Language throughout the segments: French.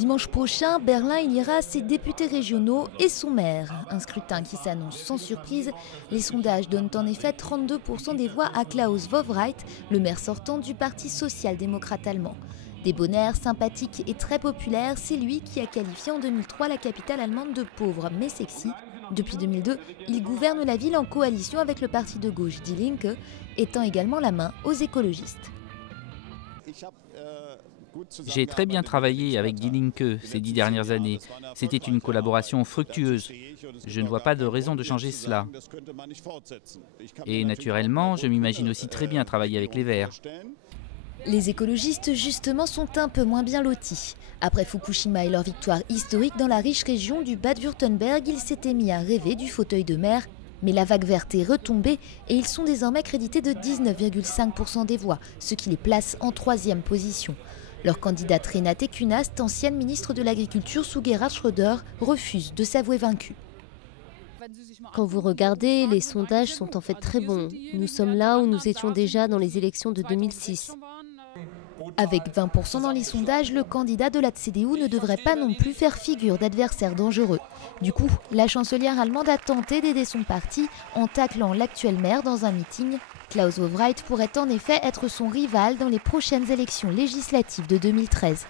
Dimanche prochain, Berlin élira ses députés régionaux et son maire. Un scrutin qui s'annonce sans surprise. Les sondages donnent en effet 32% des voix à Klaus Wowereit, le maire sortant du Parti social-démocrate allemand. Débonnaire, sympathique et très populaire, c'est lui qui a qualifié en 2003 la capitale allemande de pauvre mais sexy. Depuis 2002, il gouverne la ville en coalition avec le parti de gauche Die Linke, étend également la main aux écologistes. J'ai très bien travaillé avec Die Linke ces 10 dernières années. C'était une collaboration fructueuse. Je ne vois pas de raison de changer cela. Et naturellement, je m'imagine aussi très bien travailler avec les Verts. Les écologistes, justement, sont un peu moins bien lotis. Après Fukushima et leur victoire historique dans la riche région du Bade-Wurtemberg, ils s'étaient mis à rêver du fauteuil de maire. Mais la vague verte est retombée et ils sont désormais crédités de 19,5% des voix, ce qui les place en 3e position. Leur candidate Renate Künast, ancienne ministre de l'Agriculture sous Gerhard Schröder, refuse de s'avouer vaincue. Quand vous regardez, les sondages sont en fait très bons. Nous sommes là où nous étions déjà dans les élections de 2006. Avec 20% dans les sondages, le candidat de la CDU ne devrait pas non plus faire figure d'adversaire dangereux. Du coup, la chancelière allemande a tenté d'aider son parti en taclant l'actuel maire dans un meeting. Klaus Wowereit pourrait en effet être son rival dans les prochaines élections législatives de 2013.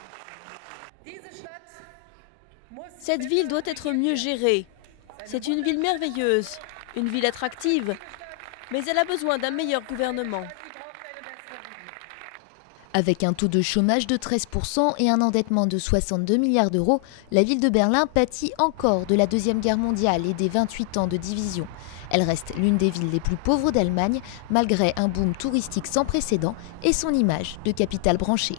Cette ville doit être mieux gérée. C'est une ville merveilleuse, une ville attractive, mais elle a besoin d'un meilleur gouvernement. Avec un taux de chômage de 13% et un endettement de 62 milliards d'euros, la ville de Berlin pâtit encore de la Deuxième Guerre mondiale et des 28 ans de division. Elle reste l'une des villes les plus pauvres d'Allemagne, malgré un boom touristique sans précédent et son image de capitale branchée.